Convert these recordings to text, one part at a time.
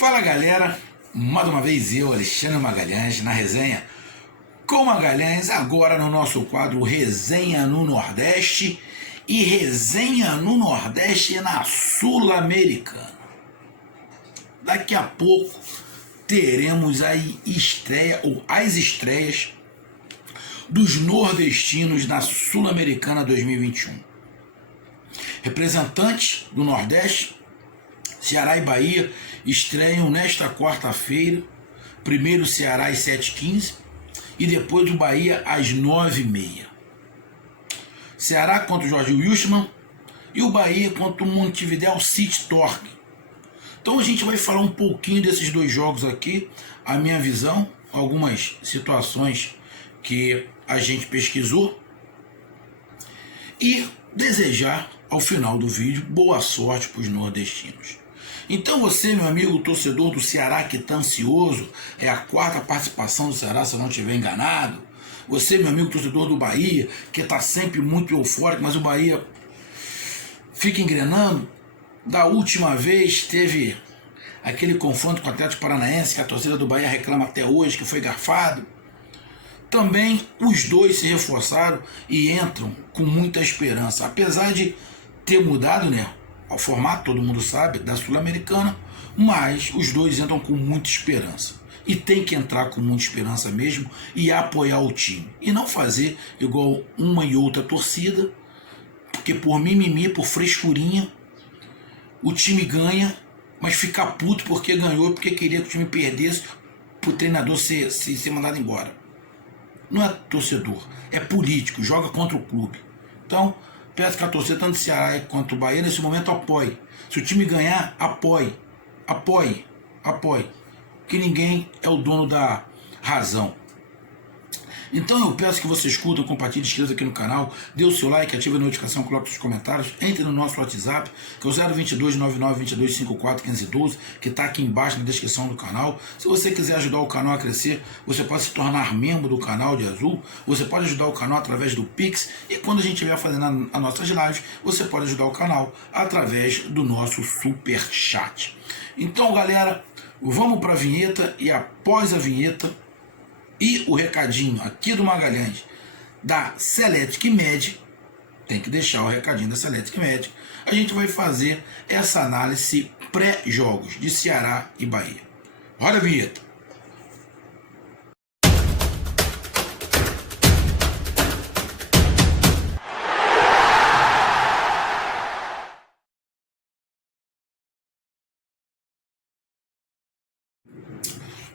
Fala galera, mais uma vez eu, Alexandre Magalhães, na resenha com Magalhães, agora no nosso quadro Resenha no Nordeste e Resenha no Nordeste na Sul-Americana. Daqui a pouco teremos aí as estreias dos nordestinos na Sul-Americana 2021. Representantes do Nordeste, Ceará e Bahia, estreiam nesta quarta-feira, primeiro Ceará às 7h15 e depois o Bahia às 9h30. Ceará contra o Jorge Wilstermann e o Bahia contra o Montevideo City Torque. Então a gente vai falar um pouquinho desses dois jogos aqui, a minha visão, algumas situações que a gente pesquisou e desejar ao final do vídeo boa sorte para os nordestinos. Então você, meu amigo torcedor do Ceará que está ansioso, é a quarta participação do Ceará, se eu não estiver enganado. Você, meu amigo torcedor do Bahia, que está sempre muito eufórico, mas o Bahia fica engrenando. Da última vez teve aquele confronto com o Atlético Paranaense, que a torcida do Bahia reclama até hoje, que foi garfado. Também os dois se reforçaram e entram com muita esperança. Apesar de ter mudado, né, ao formato, todo mundo sabe, da Sul-Americana, mas os dois entram com muita esperança. E tem que entrar com muita esperança mesmo e apoiar o time. E não fazer igual uma e outra torcida, porque por mimimi, por frescurinha, o time ganha, mas fica puto porque ganhou, porque queria que o time perdesse, para o treinador ser mandado embora. Não é torcedor, é político, joga contra o clube. Então, peço que a torcida, tanto do Ceará quanto do Bahia, nesse momento apoie. Se o time ganhar, apoie. Apoie. Apoie. Que ninguém é o dono da razão. Então eu peço que você escuta, compartilhe, inscreva aqui no canal, dê o seu like, ative a notificação, coloque seus comentários, entre no nosso WhatsApp, que é o 022 9922 54 1512, que está aqui embaixo na descrição do canal. Se você quiser ajudar o canal a crescer, você pode se tornar membro do canal de Azul, você pode ajudar o canal através do Pix, e quando a gente estiver fazendo as nossas lives, você pode ajudar o canal através do nosso Super Chat. Então galera, vamos para a vinheta e após a vinheta, e o recadinho aqui do Magalhães da Seletic Med, tem que deixar o recadinho da Seletic Med, a gente vai fazer essa análise pré-jogos de Ceará e Bahia. Roda a vinheta.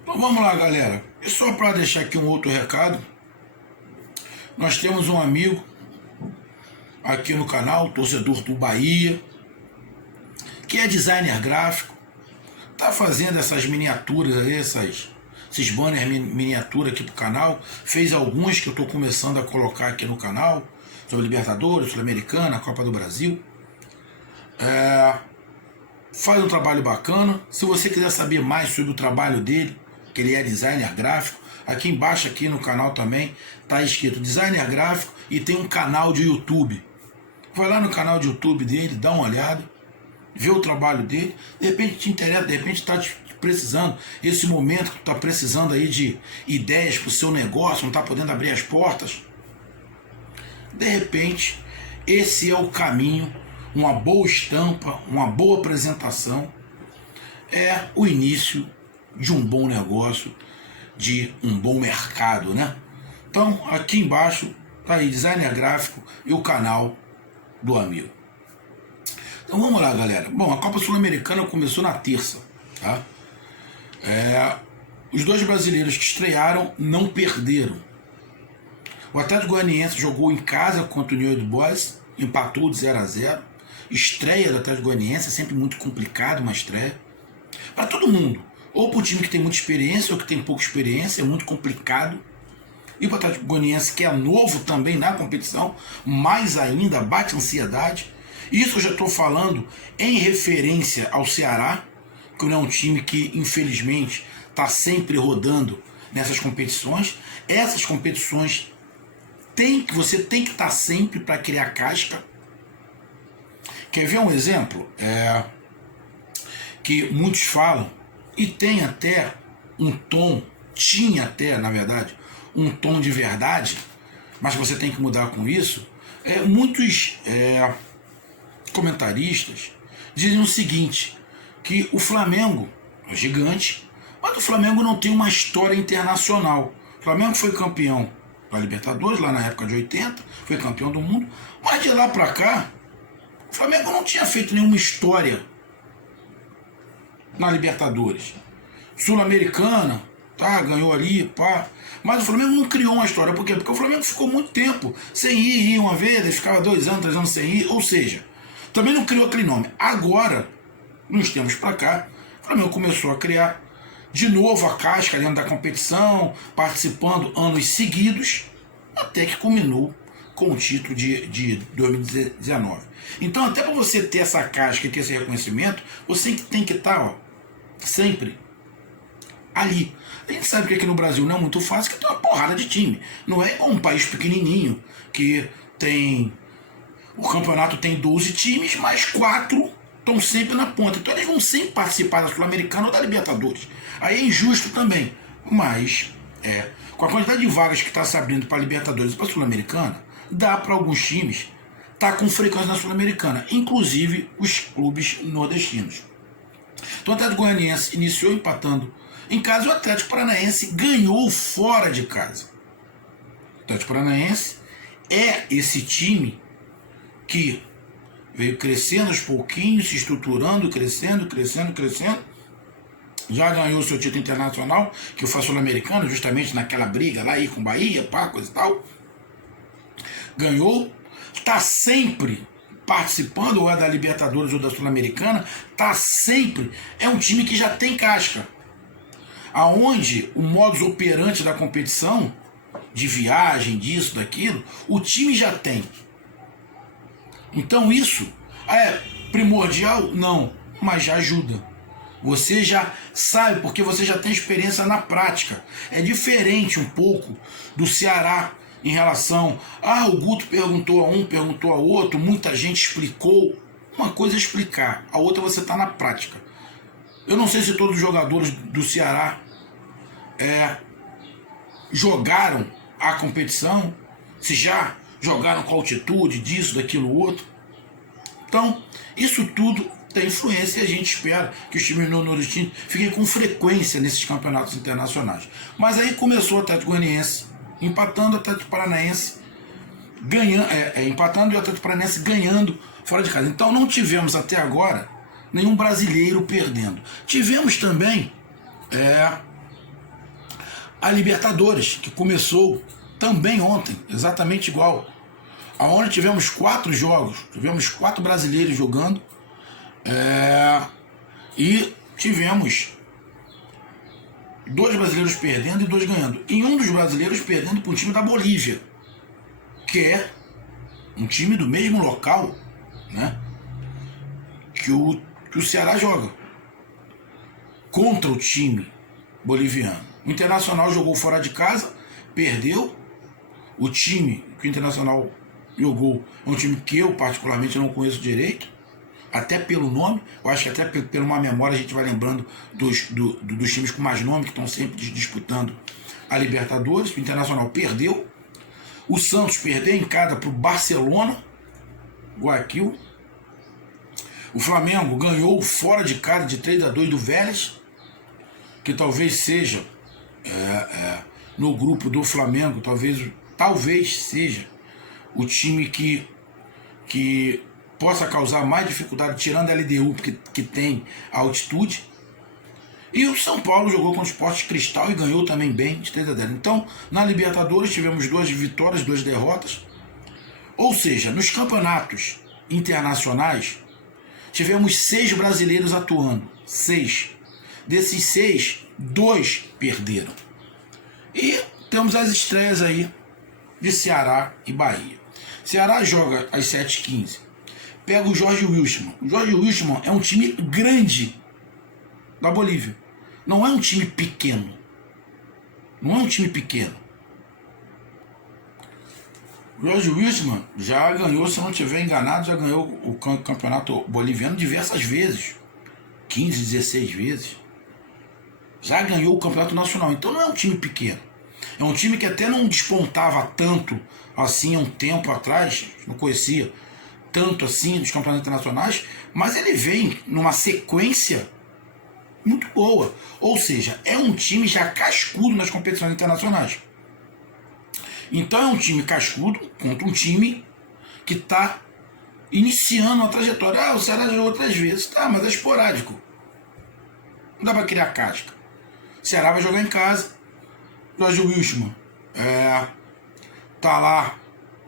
Então vamos lá galera, e só para deixar aqui um outro recado, nós temos um amigo aqui no canal, torcedor do Bahia, que é designer gráfico, tá fazendo essas miniaturas aí, esses banners miniatura aqui pro canal, fez alguns que eu tô começando a colocar aqui no canal, sobre Libertadores, Sul-Americana, Copa do Brasil. Faz um trabalho bacana. Se você quiser saber mais sobre o trabalho dele, que ele é designer gráfico, aqui embaixo aqui no canal também está escrito designer gráfico e tem um canal de YouTube. Vai lá no canal de YouTube dele, dá uma olhada, vê o trabalho dele, de repente te interessa, de repente está precisando, esse momento que tu está precisando aí de ideias para o seu negócio, não está podendo abrir as portas, de repente esse é o caminho, uma boa estampa, uma boa apresentação, é o início de um bom negócio, de um bom mercado, né? Então, aqui embaixo tá aí, designer gráfico e o canal do amigo. Então vamos lá, galera. Bom, a Copa Sul-Americana começou na terça, tá? Os dois brasileiros que estrearam não perderam. O Atlético Goianiense jogou em casa contra o New Old Boys, empatou de 0-0. Estreia do Atlético Goianiense é sempre muito complicado, uma estreia. Para todo mundo. Ou para o time que tem muita experiência ou que tem pouca experiência, é muito complicado. E para o Atlético Goianiense, que é novo também na competição, mais ainda, bate ansiedade. Isso eu já estou falando em referência ao Ceará, que não é um time que, infelizmente, está sempre rodando nessas competições. Essas competições você tem que estar sempre para criar casca. Quer ver um exemplo? Que muitos falam e tem até um tom, tinha até, na verdade, um tom de verdade, mas você tem que mudar com isso. Muitos comentaristas dizem o seguinte, que o Flamengo é gigante, mas o Flamengo não tem uma história internacional. O Flamengo foi campeão da Libertadores, lá na época de 80, foi campeão do mundo, mas de lá pra cá, o Flamengo não tinha feito nenhuma história na Libertadores. Sul-Americana, tá, ganhou ali, pá. Mas o Flamengo não criou uma história. Por quê? Porque o Flamengo ficou muito tempo sem ia uma vez, ficava 2 anos, 3 anos sem ir. Ou seja, também não criou aquele nome. Agora, nos tempos pra cá, o Flamengo começou a criar de novo a casca dentro da competição, participando anos seguidos, até que culminou com o título de 2019. Então, até para você ter essa casca e ter esse reconhecimento, você tem que estar sempre ali. A gente sabe que aqui no Brasil não é muito fácil, que tem uma porrada de time. Não é igual um país pequenininho, que tem... O campeonato tem 12 times, mas 4 estão sempre na ponta. Então eles vão sempre participar da Sul-Americana ou da Libertadores. Aí é injusto também. Mas, com a quantidade de vagas que está se abrindo para a Libertadores e para a Sul-Americana, dá para alguns times estar com frequência na Sul-Americana, inclusive os clubes nordestinos. Então o Atlético Goianiense iniciou empatando em casa, o Atlético Paranaense ganhou fora de casa. O Atlético Paranaense é esse time que veio crescendo aos pouquinhos, se estruturando, crescendo. Já ganhou seu título internacional, que foi sul-americano, justamente naquela briga lá aí com Bahia, pá, coisa e tal. Ganhou, está sempre participando, ou é da Libertadores ou da Sul-Americana, está sempre. É um time que já tem casca. Aonde o modus operandi da competição, de viagem, disso, daquilo, o time já tem. Então isso é primordial? Não, mas já ajuda. Você já sabe, porque você já tem experiência na prática. É diferente um pouco do Ceará em relação... o Guto perguntou a um, perguntou a outro, muita gente explicou. Uma coisa é explicar, a outra você está na prática. Eu não sei se todos os jogadores do Ceará jogaram a competição, se já jogaram com altitude, disso, daquilo, outro. Então, isso tudo tem influência e a gente espera que os times nordestinos fiquem com frequência nesses campeonatos internacionais. Mas aí começou o Atlético Goianiense empatando, o Atlético Paranaense ganhando, empatando e o Atlético Paranaense ganhando fora de casa. Então não tivemos até agora nenhum brasileiro perdendo. Tivemos também a Libertadores, que começou também ontem, exatamente igual. Aonde tivemos 4 jogos, tivemos 4 brasileiros jogando e tivemos 2 brasileiros perdendo e 2 ganhando. E um dos brasileiros perdendo para um time da Bolívia, que é um time do mesmo local, né, que o Ceará joga, contra o time boliviano. O Internacional jogou fora de casa, perdeu. O time que o Internacional jogou é um time que eu particularmente não conheço direito, até pelo nome. Eu acho que até pela uma memória a gente vai lembrando dos times com mais nome, que estão sempre disputando a Libertadores. O Internacional perdeu. O Santos perdeu em casa para o Barcelona, Guayaquil. O Flamengo ganhou fora de casa de 3-2 do Vélez, que talvez seja no grupo do Flamengo, talvez seja o time que possa causar mais dificuldade, tirando a LDU, que tem a altitude. E o São Paulo jogou contra o Sport Cristal e ganhou também bem, de 3-0. Então, na Libertadores tivemos 2 vitórias, 2 derrotas. Ou seja, nos campeonatos internacionais, tivemos 6 brasileiros atuando. 6. Desses 6, 2 perderam. E temos as estreias aí de Ceará e Bahia. Ceará joga às 7h15. Pega o Jorge Wilstermann. O Jorge Wilstermann é um time grande da Bolívia. Não é um time pequeno. Não é um time pequeno. O Jorge Wilstermann já ganhou, se eu não estiver enganado, já ganhou o campeonato boliviano diversas vezes. 15, 16 vezes. já ganhou o Campeonato Nacional. Então não é um time pequeno. É um time que até não despontava tanto assim há um tempo atrás, não conhecia tanto assim dos campeonatos internacionais, mas ele vem numa sequência muito boa. Ou seja, é um time já cascudo nas competições internacionais. Então é um time cascudo contra um time que está iniciando uma trajetória. Ah, o Ceará jogou outras vezes. Tá, mas é esporádico. Não dá para criar casca. O Ceará vai jogar em casa. Jorge Wilstermann tá lá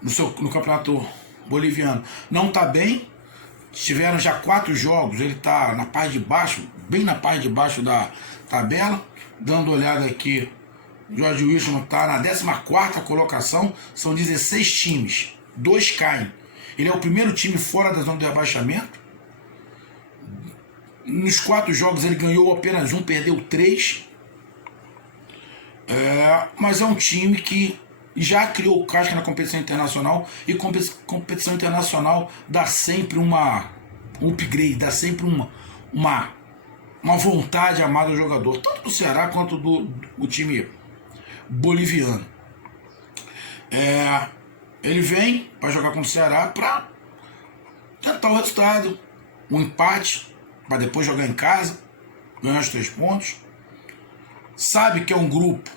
no campeonato boliviano. Não tá bem. Tiveram já 4 jogos. Ele tá na parte de baixo, bem na parte de baixo da tabela. Dando olhada aqui, Jorge Wilstermann tá na 14ª colocação. São 16 times. 2 caem. Ele é o primeiro time fora da zona de rebaixamento. Nos 4 jogos ele ganhou apenas 1, perdeu 3. Mas é um time que já criou casca na competição internacional, e competição internacional dá sempre um upgrade, dá sempre uma vontade amada do jogador, tanto do Ceará quanto do time boliviano. Ele vem para jogar com o Ceará para tentar o resultado, um empate, para depois jogar em casa, ganhar os 3 pontos. Sabe que é um grupo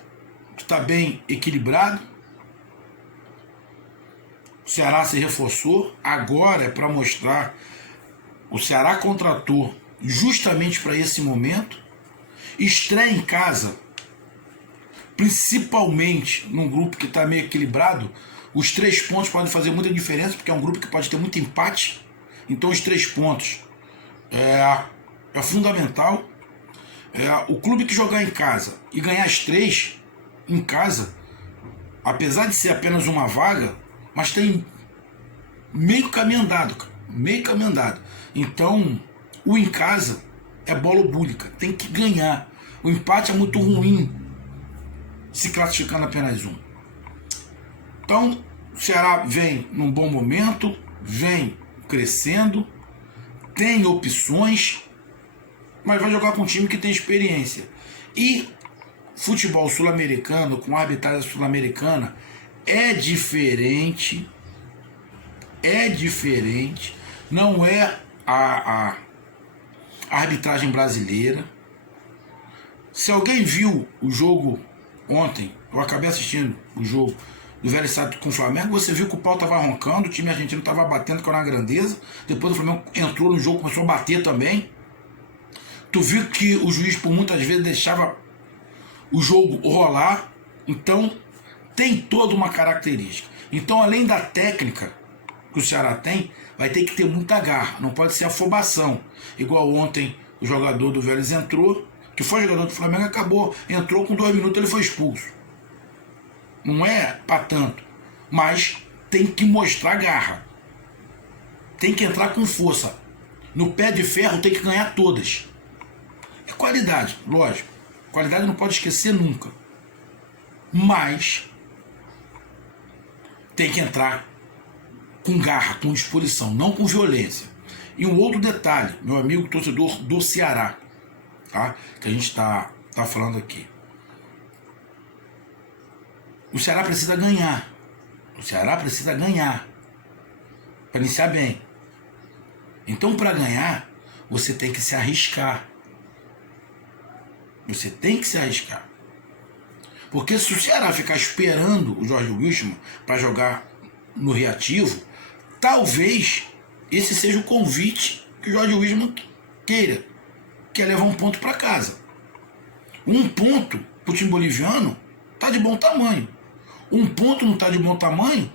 que está bem equilibrado. O Ceará se reforçou. Agora é para mostrar. O Ceará contratou justamente para esse momento. Estreia em casa, principalmente num grupo que está meio equilibrado. Os 3 pontos podem fazer muita diferença, porque é um grupo que pode ter muito empate. Então os 3 pontos é fundamental. O clube que jogar em casa e ganhar as 3 em casa, apesar de ser apenas uma vaga, mas tem meio caminho andado, cara. Meio caminho andado. Então, o em casa é bola búlica, tem que ganhar. O empate é muito ruim, se classificando apenas 1. Então, o Ceará vem num bom momento, vem crescendo, tem opções, mas vai jogar com um time que tem experiência. E futebol sul-americano, com arbitragem sul-americana, é diferente. Não é a arbitragem brasileira. Se alguém viu o jogo ontem, eu acabei assistindo o jogo do Velho Estado com o Flamengo, você viu que o pau estava roncando, o time argentino estava batendo com a grandeza, depois o Flamengo entrou no jogo, começou a bater também. Tu viu que o juiz por muitas vezes deixava o jogo rolar. Então tem toda uma característica. Então, além da técnica que o Ceará tem, vai ter que ter muita garra. Não pode ser afobação. Igual ontem o jogador do Vélez entrou, que foi jogador do Flamengo, acabou. Entrou com 2 minutos, ele foi expulso. Não é para tanto. Mas tem que mostrar garra. Tem que entrar com força. No pé de ferro tem que ganhar todas. E qualidade, lógico. Qualidade não pode esquecer nunca. Mas tem que entrar com garra, com disposição, não com violência. E um outro detalhe, meu amigo torcedor do Ceará, tá? Que a gente está falando aqui. O Ceará precisa ganhar. O Ceará precisa ganhar para iniciar bem. Então, para ganhar, você tem que se arriscar. Você tem que se arriscar. Porque se o Ceará ficar esperando o Jorge Wilstermann para jogar no reativo, talvez esse seja o convite que o Jorge Wilstermann queira, que é levar um ponto para casa. 1 ponto para o time boliviano está de bom tamanho. 1 ponto não está de bom tamanho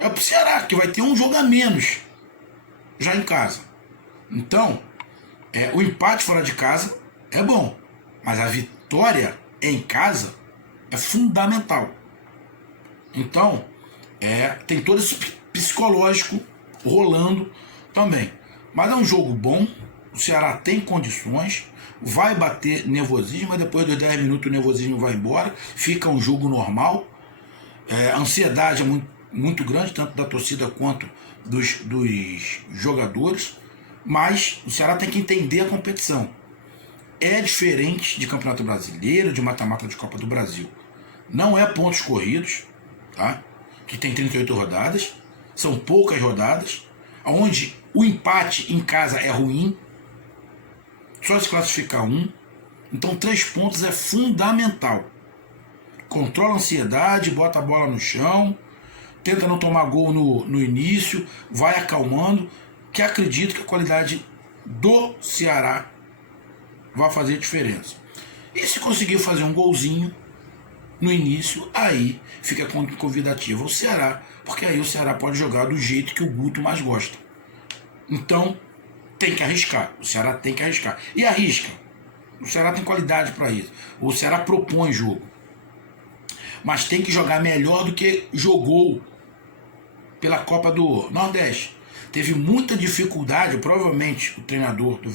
é para o Ceará, que vai ter um jogo a menos já em casa. Então, o empate fora de casa é bom, mas a vitória em casa é fundamental. Então, tem todo esse psicológico rolando também. Mas é um jogo bom, o Ceará tem condições, vai bater nervosismo, mas depois dos 10 minutos o nervosismo vai embora, fica um jogo normal. A ansiedade é muito grande, tanto da torcida quanto dos jogadores, mas o Ceará tem que entender a competição. é diferente de Campeonato Brasileiro, de mata-mata de Copa do Brasil. Não é pontos corridos, tá? Que tem 38 rodadas, são poucas rodadas, onde o empate em casa é ruim, só se classificar um. Então 3 pontos é fundamental. Controla a ansiedade, bota a bola no chão, tenta não tomar gol no início, vai acalmando, que acredito que a qualidade do Ceará vai fazer diferença. E se conseguir fazer um golzinho no início, aí fica convidativo ao Ceará, porque aí o Ceará pode jogar do jeito que o Guto mais gosta. Então tem que arriscar, o Ceará tem que arriscar. E arrisca, o Ceará tem qualidade para isso, o Ceará propõe jogo, mas tem que jogar melhor do que jogou pela Copa do Nordeste. Teve muita dificuldade, provavelmente o treinador do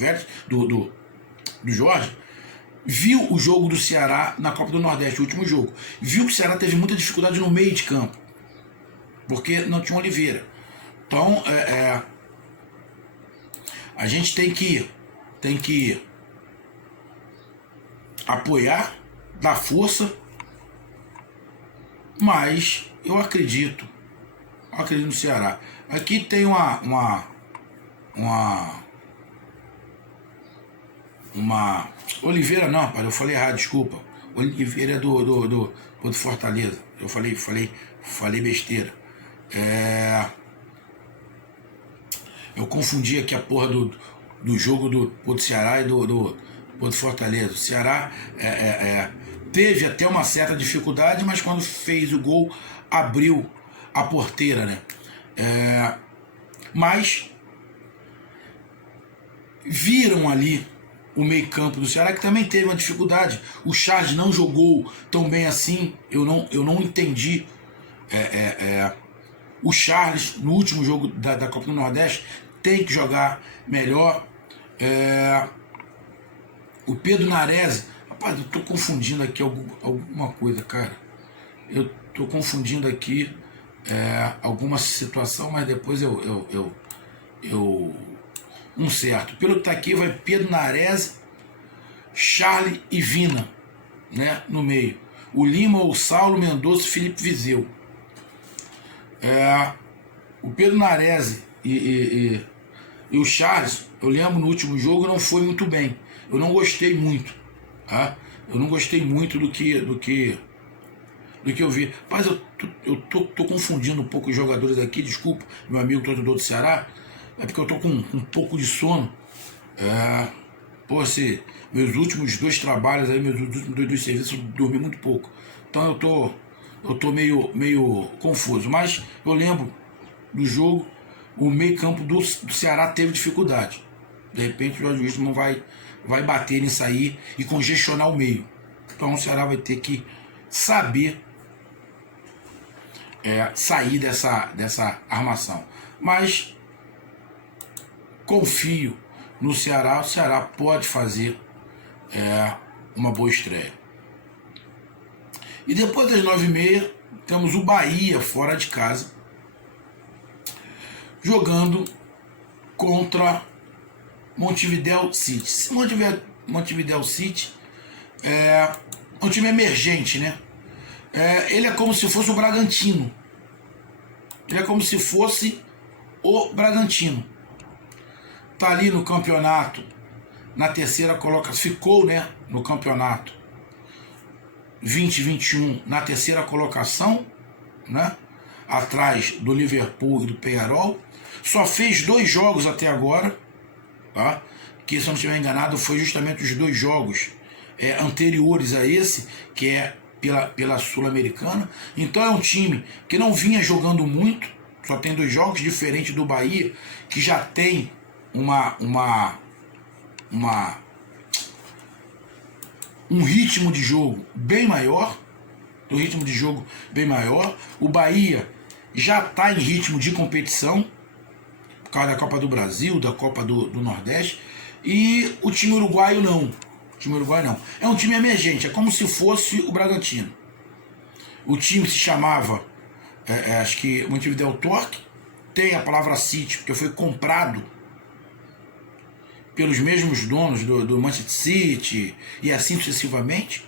Jorge viu o jogo do Ceará na Copa do Nordeste, o último jogo. Viu que o Ceará teve muita dificuldade no meio de campo, porque não tinha Oliveira. Então, a gente tem que apoiar, dar força, mas eu acredito no Ceará. Aqui tem uma Oliveira não, rapaz, eu falei errado, desculpa. Oliveira é do Fortaleza. Eu falei besteira. Eu confundi aqui a porra do jogo do Ceará e do Fortaleza. O Ceará teve até uma certa dificuldade, mas quando fez o gol, abriu a porteira, né? Mas viram ali o meio-campo do Ceará, que também teve uma dificuldade. O Charles não jogou tão bem assim. Eu não entendi. O Charles, no último jogo da Copa do Nordeste, tem que jogar melhor. O Pedro Nares, rapaz, eu tô confundindo aqui alguma coisa, cara. Eu tô confundindo aqui alguma situação, mas depois eu um certo. Pelo que tá aqui, vai Pedro Nares, Charles e Vina, né, no meio. O Lima, o Saulo, Mendonça e Felipe Viseu. O Pedro Nares e o Charles, eu lembro no último jogo, não foi muito bem. Eu não gostei muito, tá? Eu não gostei muito do que eu vi. Mas eu tô confundindo um pouco os jogadores aqui, desculpa, meu amigo torcedor do Ceará, é porque eu tô com um pouco de sono. Meus últimos 2 trabalhos aí, meus últimos 2 serviços, eu dormi muito pouco. Então eu tô meio confuso. Mas eu lembro do jogo, o meio-campo do Ceará teve dificuldade. De repente o Jorge Wilson vai bater nisso aí e congestionar o meio. Então o Ceará vai ter que saber sair dessa armação. Mas confio no Ceará. O Ceará pode fazer uma boa estreia. E depois das 9h30 temos o Bahia fora de casa jogando contra Montevideo City. Montevideo City é um time emergente, né? Ele é como se fosse o Bragantino. Ele é como se fosse o Bragantino. Tá ali no campeonato, na terceira colocação, ficou, né, no campeonato 2021 na terceira colocação, né, atrás do Liverpool e do Peñarol. Só fez 2 jogos até agora, tá? Que, se eu não estiver enganado, foi justamente os 2 jogos anteriores a esse, que é pela Sul-Americana. Então é um time que não vinha jogando muito, só tem 2 jogos, diferente do Bahia, que já tem um ritmo de jogo bem maior. O Bahia já está em ritmo de competição, por causa da Copa do Brasil, da Copa do Nordeste, e o time uruguaio não. É um time emergente, é como se fosse o Bragantino. O time se chamava, acho que Montevideo Torque, tem a palavra City, porque foi comprado pelos mesmos donos do Manchester City e assim sucessivamente.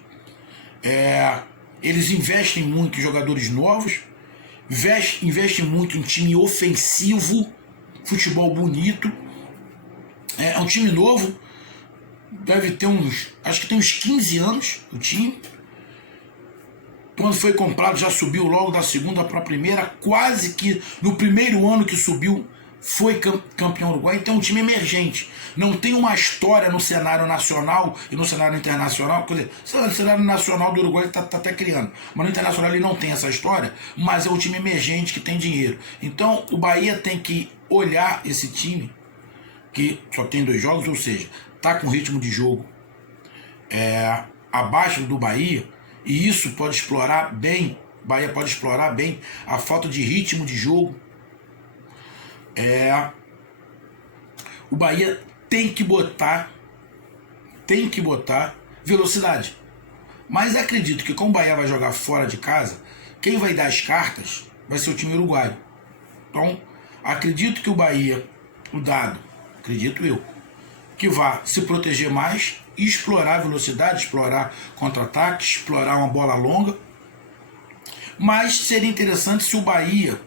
Eles investem muito em jogadores novos, investem muito em time ofensivo, futebol bonito. É um time novo, deve ter acho que tem uns 15 anos o time. Quando foi comprado já subiu logo da segunda para a primeira, quase que no primeiro ano que subiu foi campeão uruguaio. Então é um time emergente, não tem uma história no cenário nacional e no cenário internacional. Quer dizer, o cenário nacional do Uruguai está até criando, mas no internacional ele não tem essa história, mas é um time emergente que tem dinheiro. Então o Bahia tem que olhar esse time, que só tem 2 jogos, ou seja, está com ritmo de jogo abaixo do Bahia, e isso pode explorar bem, o Bahia pode explorar bem a falta de ritmo de jogo. O Bahia tem que botar velocidade. Mas acredito que como o Bahia vai jogar fora de casa, quem vai dar as cartas vai ser o time uruguaio. Então, acredito que o Bahia, acredito eu, que vai se proteger mais e explorar a velocidade, explorar contra-ataque, explorar uma bola longa. Mas seria interessante se o Bahia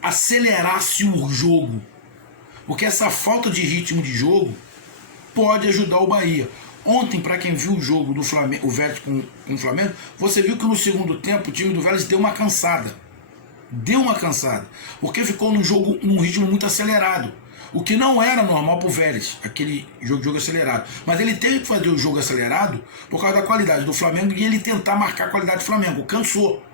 acelerasse o jogo, porque essa falta de ritmo de jogo pode ajudar o Bahia. Ontem, para quem viu o jogo do Flamengo, o Vélez com o Flamengo, você viu que no segundo tempo o time do Vélez deu uma cansada, porque ficou num ritmo muito acelerado, o que não era normal para o Vélez, aquele jogo acelerado. Mas ele teve que fazer o jogo acelerado por causa da qualidade do Flamengo e ele tentar marcar a qualidade do Flamengo, cansou.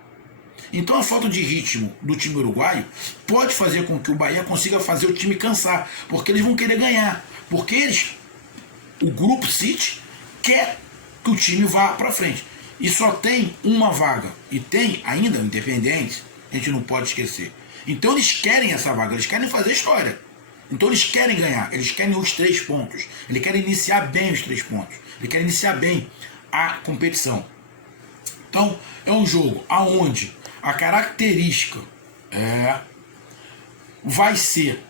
Então a falta de ritmo do time uruguaio pode fazer com que o Bahia consiga fazer o time cansar, porque eles vão querer ganhar, porque o grupo City quer que o time vá para frente, e só tem uma vaga, e tem ainda o Independente, a gente não pode esquecer. Então eles querem essa vaga, eles querem fazer história, então eles querem ganhar, eles querem os 3 pontos, eles querem iniciar bem os 3 pontos, eles querem iniciar bem a competição. Então é um jogo aonde a característica vai ser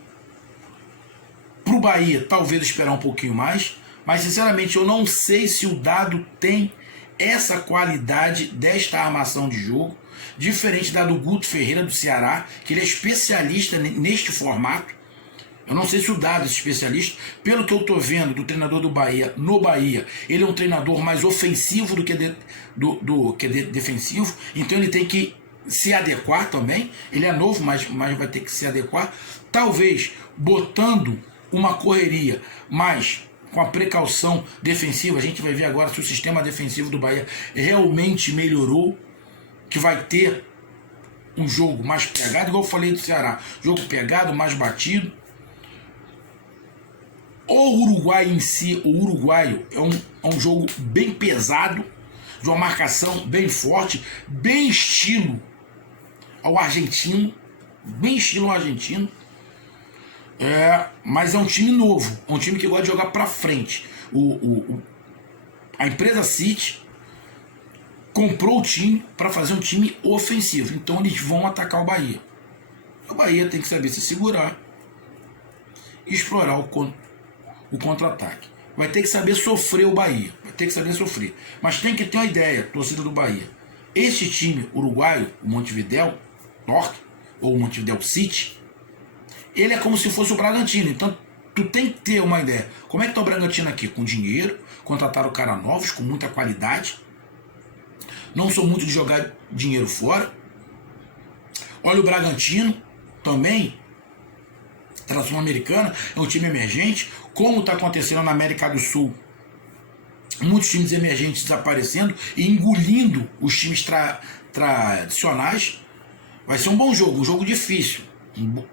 para o Bahia talvez esperar um pouquinho mais, mas sinceramente eu não sei se o Dado tem essa qualidade desta armação de jogo, diferente da do Guto Ferreira do Ceará, que ele é especialista neste formato. Eu não sei se o Dado é especialista, pelo que eu estou vendo do treinador do Bahia, no Bahia, ele é um treinador mais ofensivo do que defensivo, então ele tem que se adequar também. Ele é novo, mas vai ter que se adequar, talvez botando uma correria, mas com a precaução defensiva. A gente vai ver agora se o sistema defensivo do Bahia realmente melhorou, que vai ter um jogo mais pegado, igual eu falei do Ceará, jogo pegado, mais batido. O Uruguai em si, o uruguaio, é um jogo bem pesado, de uma marcação bem forte, bem estilo ao argentino, mas é um time novo, é um time que gosta de jogar para frente. A empresa City comprou o time para fazer um time ofensivo, então eles vão atacar o Bahia. O Bahia tem que saber se segurar e explorar o contra-ataque. Vai ter que saber sofrer o Bahia, mas tem que ter uma ideia, torcida do Bahia. Este time uruguaio, o Montevideo Torque, ou o Montevideo City, ele é como se fosse o Bragantino. Então tu tem que ter uma ideia. Como é que tá o Bragantino aqui? Com dinheiro, contrataram caras novos, com muita qualidade, não sou muito de jogar dinheiro fora. Olha o Bragantino também, da Sul-Americana, é um time emergente, como está acontecendo na América do Sul. Muitos times emergentes desaparecendo e engolindo os times tradicionais. Vai ser um bom jogo, um jogo difícil.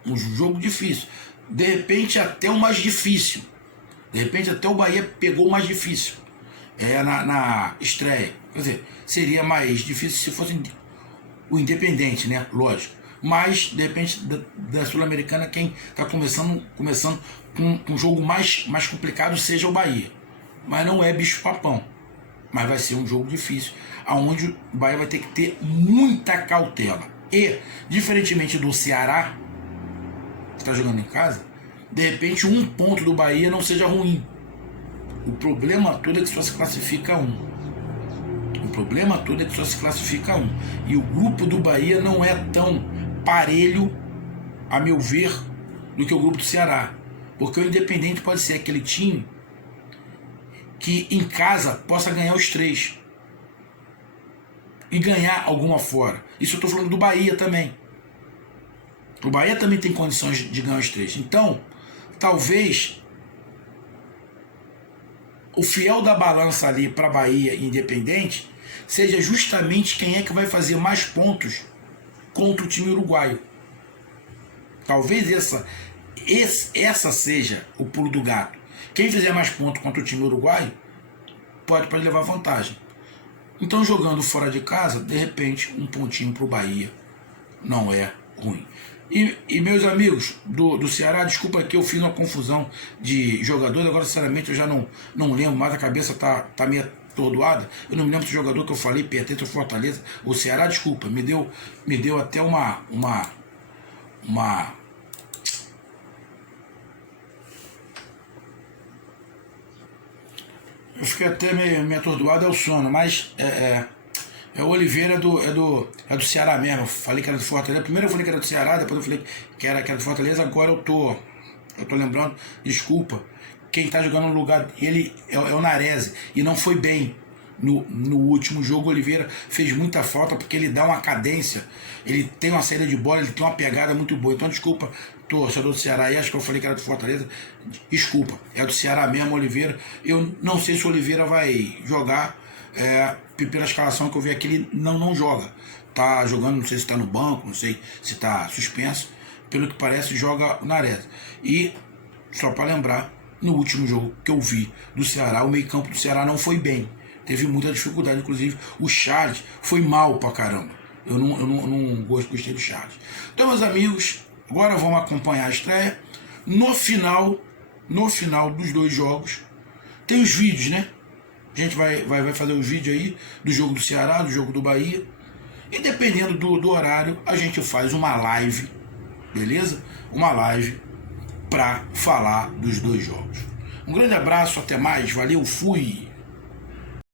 Um jogo difícil. De repente até o mais difícil. De repente até o Bahia pegou o mais difícil na estreia. Quer dizer, seria mais difícil se fosse o Independente, né? Lógico. Mas, de repente, da Sul-Americana, quem está começando com um jogo mais complicado seja o Bahia. Mas não é bicho-papão. Mas vai ser um jogo difícil, onde o Bahia vai ter que ter muita cautela. E, diferentemente do Ceará, que está jogando em casa, de repente um ponto do Bahia não seja ruim. O problema todo é que só se classifica um. O problema todo é que só se classifica um. E o grupo do Bahia não é tão parelho, a meu ver, do que o grupo do Ceará. Porque o Independente pode ser aquele time que em casa possa ganhar os 3 e ganhar alguma fora. Isso eu estou falando do Bahia também. O Bahia também tem condições de ganhar os 3. Então, talvez o fiel da balança ali para Bahia e Independente seja justamente quem é que vai fazer mais pontos contra o time uruguaio. Talvez essa seja o pulo do gato. Quem fizer mais pontos contra o time uruguaio pode levar vantagem. Então, jogando fora de casa, de repente, um pontinho para o Bahia não é ruim. E meus amigos do Ceará, desculpa que eu fiz uma confusão de jogadores, agora sinceramente eu já não lembro mais, a cabeça tá meio atordoada. Eu não me lembro do jogador que eu falei, Pertence ou Fortaleza. O Ceará, desculpa, me deu até uma eu fiquei até meio atordoado, é o sono, mas o Oliveira é do Ceará mesmo. Eu falei que era do Fortaleza. Primeiro eu falei que era do Ceará, depois eu falei que era do Fortaleza. Agora eu tô lembrando, desculpa. Quem tá jogando no lugar dele é o Nares. E não foi bem no último jogo. O Oliveira fez muita falta porque ele dá uma cadência. Ele tem uma saída de bola, ele tem uma pegada muito boa. Então desculpa, torcedor do Ceará aí, acho que eu falei que era do Fortaleza. Desculpa, é do Ceará mesmo, Oliveira. Eu não sei se o Oliveira vai jogar. Pela escalação que eu vi aqui, ele não joga. Tá jogando, não sei se está no banco, não sei se está suspenso. Pelo que parece, joga o Nares. E, só para lembrar, no último jogo que eu vi do Ceará, o meio-campo do Ceará não foi bem. Teve muita dificuldade, inclusive o Charles foi mal pra caramba. Eu não gostei do Charles. Então, meus amigos, agora vamos acompanhar a estreia. No final dos 2 jogos, tem os vídeos, né? A gente vai fazer os vídeos aí do jogo do Ceará, do jogo do Bahia. E dependendo do horário, a gente faz uma live, beleza? Uma live para falar dos 2 jogos. Um grande abraço, até mais, valeu, fui!